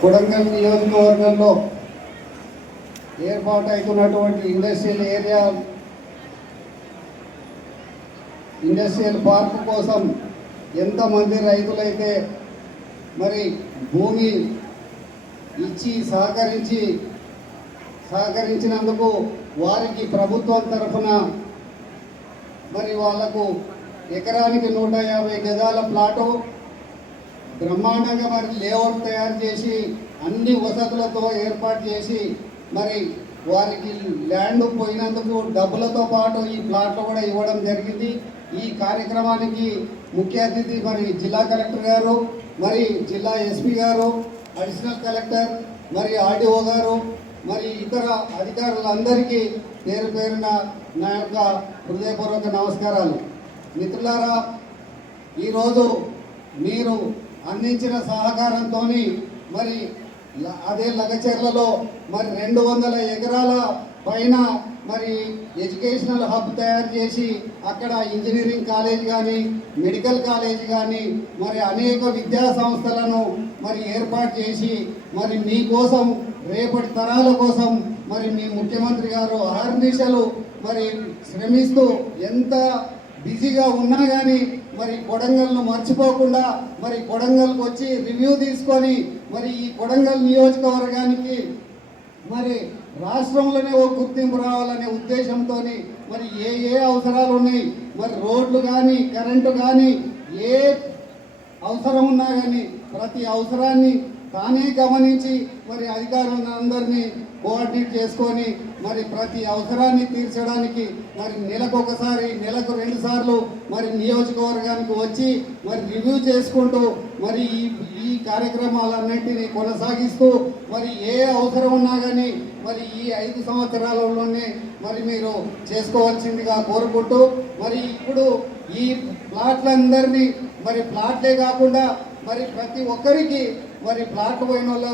కొడంగల్ నియోజకవర్గంలో ఏర్పాటు అవుతున్నటువంటి ఇండస్ట్రియల్ పార్క్ కోసం ఎంతమంది రైతులైతే మరి భూమి ఇచ్చి సహకరించినందుకు వారికి ప్రభుత్వం తరఫున మరి వాళ్లకు ఎకరానికి 150 గజాల ప్లాటు బ్రహ్మాండంగా మరి లేఅవుట్ తయారు చేసి అన్ని వసతులతో ఏర్పాటు చేసి మరి వారికి ల్యాండ్ పోయినందుకు డబ్బులతో పాటు ఈ ప్లాట్లు కూడా ఇవ్వడం జరిగింది. ఈ కార్యక్రమానికి ముఖ్య అతిథి మరి జిల్లా కలెక్టర్ గారు, మరి జిల్లా ఎస్పీ గారు, అడిషనల్ కలెక్టర్, మరి ఆర్డీఓ గారు, మరి ఇతర అధికారులందరికీ పేరు పేరున నా యొక్క హృదయపూర్వక నమస్కారాలు. మిత్రులారా, ఈరోజు మీరు అందించిన సహకారంతో మరి అదే లగచెర్లలో మరి 200 ఎకరాల పైన మరి ఎడ్యుకేషనల్ హబ్ తయారు చేసి అక్కడ ఇంజనీరింగ్ కాలేజ్ కానీ, మెడికల్ కాలేజ్ కానీ, మరి అనేక విద్యా సంస్థలను మరి ఏర్పాటు చేసి మరి మీకోసం, రేపటి తరాల కోసం మరి మీ ముఖ్యమంత్రి గారు అహర్నిశలు మరి శ్రమిస్తూ ఎంత బిజీగా ఉన్నా కానీ మరి కొడంగల్ను మర్చిపోకుండా మరి కొడంగల్కి వచ్చి రివ్యూ తీసుకొని మరి ఈ కొడంగల్ నియోజకవర్గానికి మరి రాష్ట్రంలోనే ఓ గుర్తింపు రావాలనే ఉద్దేశంతో మరి ఏ అవసరాలు ఉన్నాయి, మరి రోడ్లు కానీ, కరెంటు కానీ, ఏ అవసరం ఉన్నా కానీ ప్రతి అవసరాన్ని తానే గమనించి మరి అధికారులందరినీ కోఆర్డినేట్ చేసుకొని మరి ప్రతి అవసరాన్ని తీర్చడానికి మరి నెలకొకసారి, నెలకు 2 సార్లు మరి నియోజకవర్గానికి వచ్చి మరి రివ్యూ చేసుకుంటూ మరి ఈ కార్యక్రమాలన్నింటినీ కొనసాగిస్తూ మరి ఏ అవసరం ఉన్నా కానీ మరి ఈ 5 సంవత్సరాలలోనే మరి మీరు చేసుకోవాల్సిందిగా కోరుకుంటూ మరి ఇప్పుడు ఈ ప్లాట్లందరినీ మరి ప్లాట్లే కాకుండా మరి ప్రతి ఒక్కరికి మరి ప్లాట్లు పోయిన వాళ్ళ,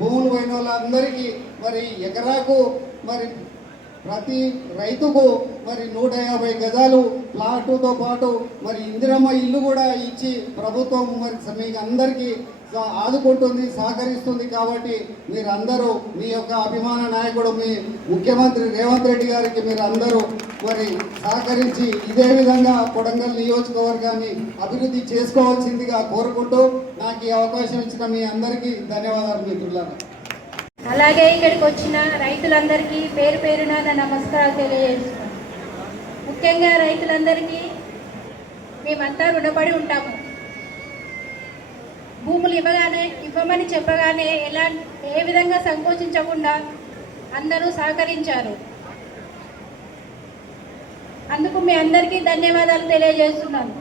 భూములు పోయిన వాళ్ళందరికీ మరి ఎకరాకు మరి ప్రతి రైతుకు మరి 150 గజాలు ప్లాటుతో పాటు మరి ఇందిరమ్మ ఇల్లు కూడా ఇచ్చి ప్రభుత్వం మరి మీకు అందరికీ ఆదుకుంటుంది, సహకరిస్తుంది. కాబట్టి మీరందరూ మీ యొక్క అభిమాన నాయకుడు మీ ముఖ్యమంత్రి రేవంత్ రెడ్డి గారికి మీరు అందరూ మరి సహకరించి ఇదే విధంగా కొడంగల్ నియోజకవర్గాన్ని అభివృద్ధి చేసుకోవాల్సిందిగా కోరుకుంటూ నాకు ఈ అవకాశం ఇచ్చిన మీ అందరికీ ధన్యవాదాలు మిత్రులారా. అలాగే ఇక్కడికి వచ్చిన రైతులందరికీ పేరు పేరున నమస్కారాలు తెలియజేస్తున్నాను. ముఖ్యంగా రైతులందరికీ మేమంతా రుణపడి ఉంటాము. భూములు ఇవ్వమని చెప్పగానే ఏ విధంగా సంకోచించకుండా అందరూ సహకరించారు. అందుకు మీ అందరికీ ధన్యవాదాలు తెలియజేస్తున్నాను.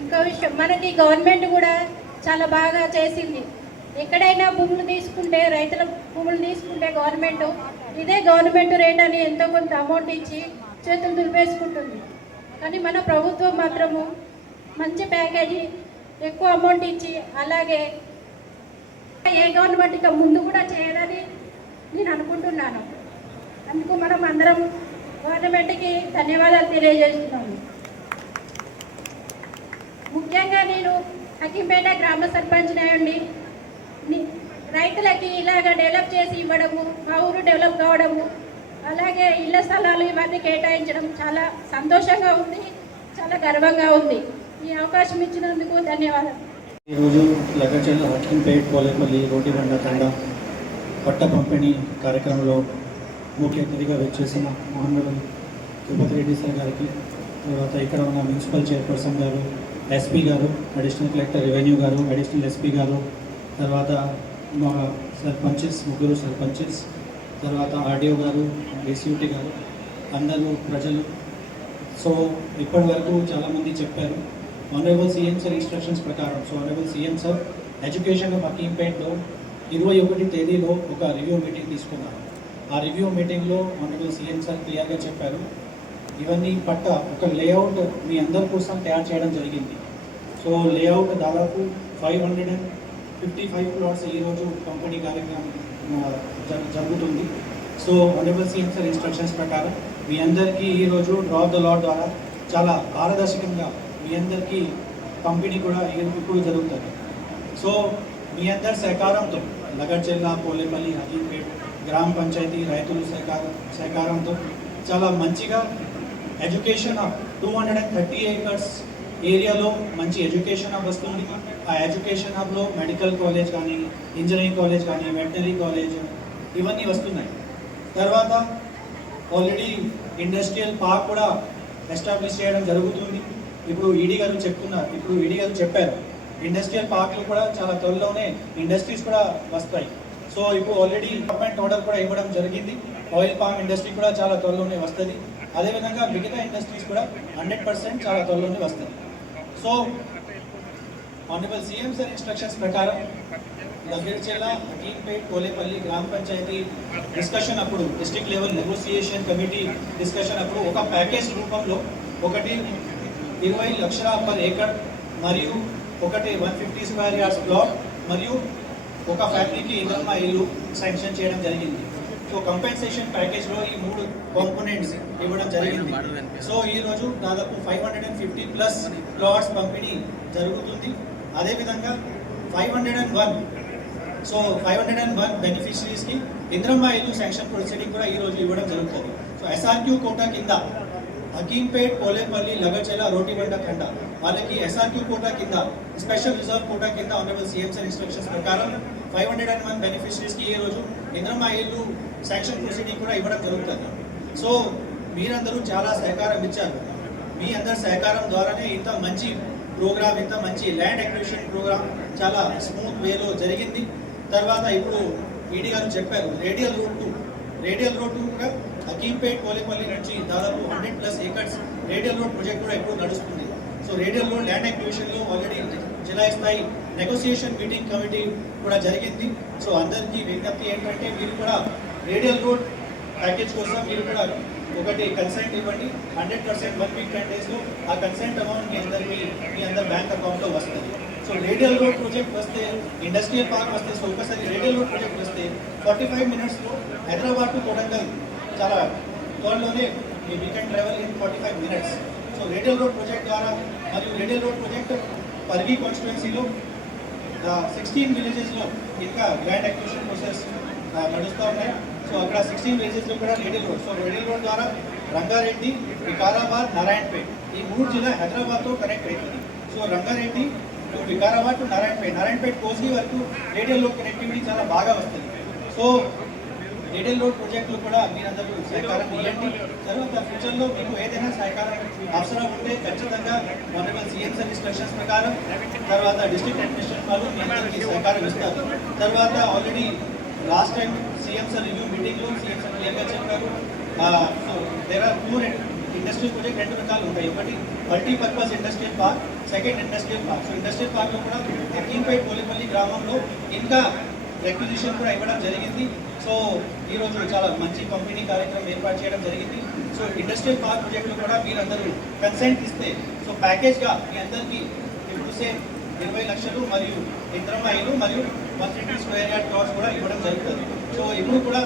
ఇంకో విషయం, మనకి గవర్నమెంట్ కూడా చాలా బాగా చేసింది. ఎక్కడైనా భూములు తీసుకుంటే, రైతుల భూములు తీసుకుంటే ఇదే గవర్నమెంట్ రేట్ అని ఎంతో కొంత అమౌంట్ ఇచ్చి చేతులు దులిపేసుకుంటుంది. కానీ మన ప్రభుత్వం మాత్రము మంచి ప్యాకేజీ, ఎక్కువ అమౌంట్ ఇచ్చి అలాగే ఏ గవర్నమెంట్ ఇక ముందు కూడా చేయదని నేను అనుకుంటున్నాను. అందుకు మనం అందరం గవర్నమెంట్కి ధన్యవాదాలు తెలియజేస్తున్నాను. ముఖ్యంగా నేను హకీంపేట గ్రామ సర్పంచ్ని అయ్యండి రైతులకి ఇలాగ డెవలప్ చేసి ఇవ్వడము, మా ఊరు డెవలప్ కావడము, అలాగే ఇళ్ల స్థలాలు ఇవన్నీ కేటాయించడం చాలా సంతోషంగా ఉంది, చాలా గర్వంగా ఉంది. ఈ అవకాశం ఇచ్చినందుకు ధన్యవాదాలు. ఈరోజు లగచెర్ల హకీంపేట పోలేపల్లి రోటిబండ తండ పట్ట పంపిణీ కార్యక్రమంలో ముఖ్య అతిథిగా వచ్చేసిన మహమ్మద్ తిరుపతి రెడ్డి సార్ గారికి, తర్వాత ఇక్కడ ఉన్న మున్సిపల్ చైర్పర్సన్ గారు, ఎస్పీ గారు, అడిషనల్ కలెక్టర్ రెవెన్యూ గారు, అడిషనల్ ఎస్పీ గారు, తర్వాత మా సర్పంచెస్, 3 సర్పంచెస్, తర్వాత ఆర్డీఓ గారు, ఏసీయూటీ గారు, అందరూ ప్రజలు. సో ఇప్పటి వరకు చాలామంది చెప్పారు. ఆనరబుల్ సీఎం సార్ ఇన్స్ట్రక్షన్స్ ప్రకారం, so honourable CM sir education of హకీంపేట్లో 21 తేదీలో ఒక రివ్యూ మీటింగ్ తీసుకున్నారు. ఆ రివ్యూ మీటింగ్లో ఆనరబుల్ సీఎం సార్ క్లియర్గా చెప్పారు, ఇవన్నీ పట్ట ఒక లేఅవుట్ మీ అందరి కోసం తయారు చేయడం జరిగింది. సో లేఅవుట్ దాదాపు 555 ప్లాట్స్ ఈరోజు పంపిణీ కార్యక్రమం జరుగుతుంది. So honourable CM sir instructions ప్రకారం మీ అందరికీ ఈరోజు డ్రా ద లాట్ ద్వారా చాలా పారదర్శకంగా మీ అందరికీ పంపిణీ కూడా ఇప్పుడు జరుగుతుంది. సో మీ అందరి సహకారంతో లగడ్చెల్ల, పోలేపల్లి, హకీంపేట్ గ్రామ పంచాయతీ రైతుల సహకారంతో చాలా మంచిగా ఎడ్యుకేషన్ హబ్ 230 ఏకర్స్ ఏరియాలో మంచి ఎడ్యుకేషన్ హబ్ వస్తుంది. ఆ ఎడ్యుకేషన్ హబ్లో మెడికల్ కాలేజ్ కానీ, ఇంజనీరింగ్ కాలేజ్ కానీ, వెటనరీ కాలేజ్ ఇవన్నీ వస్తున్నాయి. తర్వాత ఆల్రెడీ ఇండస్ట్రియల్ పార్క్ కూడా ఎస్టాబ్లిష్ చేయడం జరుగుతుంది. ఇప్పుడు ఈడీ గారు చెప్పారు ఇండస్ట్రియల్ పార్క్లు కూడా చాలా త్వరలోనే ఇండస్ట్రీస్ కూడా వస్తాయి. సో ఇప్పుడు ఆల్రెడీ గవర్నమెంట్ ఆర్డర్ కూడా ఇవ్వడం జరిగింది. ఆయిల్ పామ్ ఇండస్ట్రీ కూడా చాలా త్వరలోనే వస్తుంది. అదేవిధంగా మిగతా ఇండస్ట్రీస్ కూడా 100% చాలా త్వరలోనే వస్తాయి. So honourable CM sir instructions ప్రకారం లగడ్చెల్ల, హకీంపేట్, పోలేపల్లి గ్రామ పంచాయతీ డిస్కషన్ అప్పుడు district level negotiation committee discussion అప్పుడు ఒక ప్యాకేజ్ రూపంలో ఒకటి 20 లక్షల పర్ ఏకర్ మరియు ఒకటి 150 స్క్వేర్ యార్డ్స్ ప్లాట్ మరియు ఒక ఫ్యాక్టరీకి ఇంద్రమ్మ ఇల్లు శాంక్షన్ చేయడం జరిగింది. సో కంపెన్సేషన్ ప్యాకేజ్లో ఈ 3 కాంపోనెంట్స్ ఇవ్వడం జరిగింది. సో ఈరోజు దాదాపు 550 ప్లస్ ప్లాట్స్ పంపిణీ జరుగుతుంది. అదేవిధంగా 501 బెనిఫిషరీస్కి ఇంద్రమ్మ ఇల్లు శాంక్షన్ ప్రొసీడింగ్ కూడా ఈరోజు ఇవ్వడం జరుగుతుంది. సో SRQ కోటా కింద హకీంపేట్, పోలేపల్లి, లగడ్చెల్ల, రోటిబండ తండ వాళ్ళకి SRQ కోటా కింద స్పెషల్ రిజర్వ్ కోటా కింద ఆనరబుల్ సీఎం సార్ ఇన్స్ట్రక్షన్స్ ప్రకారం 501 బెనిఫిషరీస్కి ఈ రోజు ఇంద్రమ్మ ఇల్లు శాంక్షన్ ప్రొసీడింగ్ కూడా ఇవ్వడం జరుగుతుంది. సో మీరందరూ చాలా సహకారం ఇచ్చారు. మీ అందరి సహకారం ద్వారానే ఇంత మంచి ప్రోగ్రామ్, ఇంత మంచి ల్యాండ్ అక్విజిషన్ ప్రోగ్రామ్ చాలా స్మూత్ వేలో జరిగింది. తర్వాత ఇప్పుడు ఈడీ గారు చెప్పారు రేడియల్ రోడ్ కూడా హకీంపేట్, పోలేపల్లి నుంచి దాదాపు 100+ ఏకర్స్ రేడియల్ రోడ్ ప్రాజెక్ట్ కూడా ఇప్పుడు నడుస్తుంది. సో రేడియల్ రోడ్ ల్యాండ్ అక్విజిషన్లో ఆల్రెడీ జిల్లా స్థాయి నెగోసియేషన్ మీటింగ్ కమిటీ కూడా జరిగింది. సో అందరికీ విజ్ఞప్తి ఏంటంటే మీరు కూడా రేడియల్ రోడ్ ప్యాకేజ్ కోసం మీరు కూడా ఒకటి కన్సెంట్ ఇవ్వండి. 100% 1 వీక్ 10 డేస్లో ఆ కన్సెంట్ అమౌంట్ మీ అందరి బ్యాంక్ అకౌంట్లో వస్తుంది. సో రేడియల్ రోడ్ ప్రాజెక్ట్ వస్తే, ఇండస్ట్రియల్ పార్క్ వస్తే, సో ఒకసారి రేడియల్ రోడ్ ప్రాజెక్ట్ వస్తే 45 మినిట్స్లో హైదరాబాద్ టు కొడంగల్ చాలా త్వరలోనే మీ weekend travel in 45 minutes. So radial road project ద్వారా మరియు రేడియల్ రోడ్ ప్రాజెక్ట్ పరిగి కాన్స్టిట్యుయెన్సీలో 16 విలేజెస్లో ఇంకా ల్యాండ్ అక్విజిషన్ ప్రాసెస్ నడుస్తూ ఉన్నాయి. సో అక్కడ 16 విలేజెస్లో కూడా radial road. So radial road ద్వారా రంగారెడ్డి, వికారాబాద్, నారాయణపేట్ ఈ 3 జిల్లా హైదరాబాద్తో కనెక్ట్ అవుతుంది. So Rangareddy to Vikarabad to Narayanpet కోసి వరకు రేడియల్ రోడ్ కనెక్టివిటీ చాలా బాగా వస్తుంది. సో రేడియల్ రోడ్ ప్రాజెక్టులు కూడా మీరందరూ సహకారం ఇవ్వండి. తర్వాత ఫ్యూచర్లో మీకు ఏదైనా సహకారం అవసరం ఉంటే ఖచ్చితంగా ఆనరబుల్ సీఎం సార్ ఇన్స్ట్రక్షన్స్ ప్రకారం తర్వాత డిస్ట్రిక్ట్ అడ్మినిస్ట్రేషన్ వాళ్ళు మీ అందరికీ సహకారం ఇస్తారు. తర్వాత already last time CM sir review మీటింగ్లో సీఎం సార్ క్లియర్గా చెప్పారు. So there are 2 industrial project 2 రకాలు ఉంటాయి. ఒకటి multipurpose industrial park, second industrial park. So industrial పార్క్లో కూడా హకీంపేట్, పోలేపల్లి గ్రామంలో ఇంకా రెక్విజిషన్ కూడా ఇవ్వడం జరిగింది. సో ఈరోజు చాలా మంచి పంపిణీ కార్యక్రమం ఏర్పాటు చేయడం జరిగింది. సో ఇండస్ట్రియల్ పార్క్ ప్రాజెక్టులు కూడా మీరందరూ కన్సెంట్ ఇస్తే సో ప్యాకేజ్గా మీ అందరికీ ఇప్పుడు సేమ్ 20 లక్షలు మరియు ఇంద్రమ్మ ఇల్లు మరియు 150 స్క్వేర్ యార్డ్ ప్లాట్స్ కూడా ఇవ్వడం జరుగుతుంది. సో ఇప్పుడు కూడా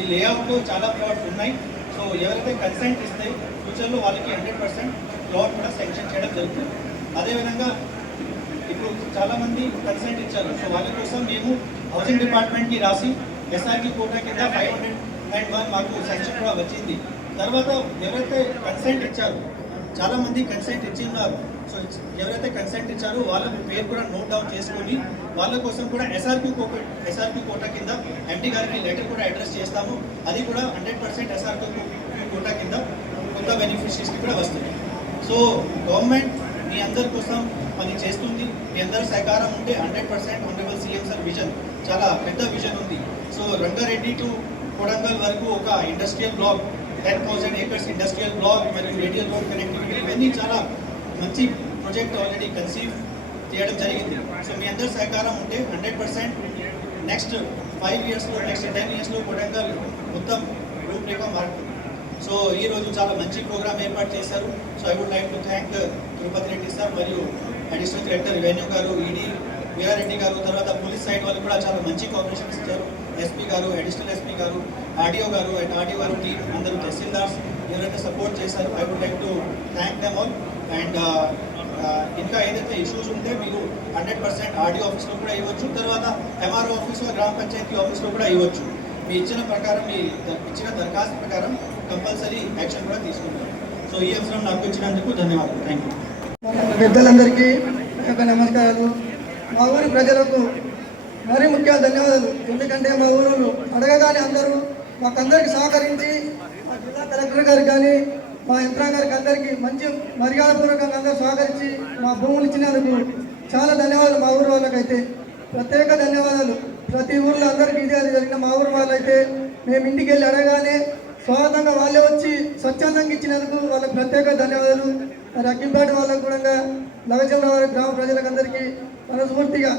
ఈ లేఅవుట్లో చాలా ప్లాట్స్ ఉన్నాయి. సో ఎవరైతే కన్సెంట్ ఇస్తే ఫ్యూచర్లో వాళ్ళకి 100% ప్లాట్ కూడా శాంక్షన్ చేయడం జరుగుతుంది. అదేవిధంగా ఇప్పుడు చాలామంది కన్సెంట్ ఇచ్చారు. సో వాళ్ళ కోసం మేము హౌసింగ్ డిపార్ట్మెంట్కి రాసి SRQ కోటా కింద 501 మాకు శాంక్షన్ కూడా వచ్చింది. తర్వాత ఎవరైతే కన్సెంట్ ఇచ్చారో చాలామంది కన్సెంట్ ఇచ్చిన్నారు. సో ఎవరైతే కన్సెంట్ ఇచ్చారో వాళ్ళ పేరు కూడా నోట్ డౌన్ చేసుకొని వాళ్ళ కోసం కూడా SRQ కోటా కింద MD గారికి లెటర్ కూడా అడ్రస్ చేస్తాము. అది కూడా 100% SRQ కోటా కింద కొత్త బెనిఫిషరీస్కి కూడా వస్తుంది. సో గవర్నమెంట్ మీ అందరి కోసం పని చేస్తుంది. మీ అందరి సహకారం ఉంటే 100% ఆనరబుల్ సీఎం సార్ విజన్ చాలా పెద్ద విజన్ ఉంది. సో రంగారెడ్డి టు కొడంగల్ వరకు ఒక industrial block 10,000 acres industrial block మరియు రేడియల్ రోడ్ కనెక్టివిటీ ఇవన్నీ చాలా మంచి ప్రాజెక్ట్ ఆల్రెడీ కన్సీవ్ చేయడం జరిగింది. సో మీ అందరి సహకారం ఉంటే 100% నెక్స్ట్ 5 ఇయర్స్లో నెక్స్ట్ 10 ఇయర్స్లో కొడంగల్ మొత్తం రూపురేఖ మారుతుంది. సో ఈరోజు చాలా మంచి ప్రోగ్రామ్ ఏర్పాటు చేశారు. So I would like to thank Tirupati Reddy sir మరియు అడిషనల్ కలెక్టర్ రెవెన్యూ గారు, ఈడీ వీరారెడ్డి గారు, తర్వాత పోలీస్ సైడ్ వాళ్ళు కూడా చాలా మంచి కోఆపరేషన్ ఇచ్చారు. SP గారు, అడిషనల్ SP గారు, RDO గారు అండ్ RDO గారు టీమ్ అందరూ తహసీల్దార్స్ ఎవరైతే సపోర్ట్ చేశారు. I would like to thank them all. And ఇంకా ఏదైతే ఇష్యూస్ ఉంటే మీరు 100% ఆర్డీ ఆఫీస్లో కూడా ఇవ్వచ్చు, తర్వాత ఎంఆర్ఓ ఆఫీస్లో గ్రామ పంచాయతీ ఆఫీస్లో కూడా ఇవ్వచ్చు. మీ ఇచ్చిన ప్రకారం మీ ఇచ్చిన దరఖాస్తు ప్రకారం కంపల్సరీ యాక్షన్ కూడా తీసుకుంటారు. సో ఈ అవసరం నాకు ఇచ్చినందుకు ధన్యవాదాలు. Thank you. పెద్దలందరికీ నా యొక్క నమస్కారాలు. మా ఊరి ప్రజలకు మరీ ముఖ్య ధన్యవాదాలు. ఎందుకంటే మా ఊరు అడగగానే అందరూ మాకందరికి సహకరించి మా జిల్లా కలెక్టర్ గారికి కానీ మా యంత్రాంగారికి అందరికీ మంచి మర్యాదపూర్వకంగా అందరూ సహకరించి మా భూములు ఇచ్చినందుకు చాలా ధన్యవాదాలు. మా ఊరు వాళ్ళకైతే ప్రత్యేక ధన్యవాదాలు. ప్రతి ఊర్లో అందరికీ ఇదే జరిగిన మా ఊరు వాళ్ళైతే మేము ఇంటికి వెళ్ళి అడగానే స్వాగతంగా వాళ్ళే వచ్చి స్వచ్ఛందంగా ఇచ్చినందుకు వాళ్ళకి ప్రత్యేక ధన్యవాదాలు. మరి అక్కింపేట వాళ్ళకు కూడా లగచంద్రవారి గ్రామ ప్రజలకు అందరికీ మనస్ఫూర్తిగా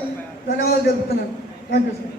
ధన్యవాదాలు తెలుపుతున్నాను. Thank you sir.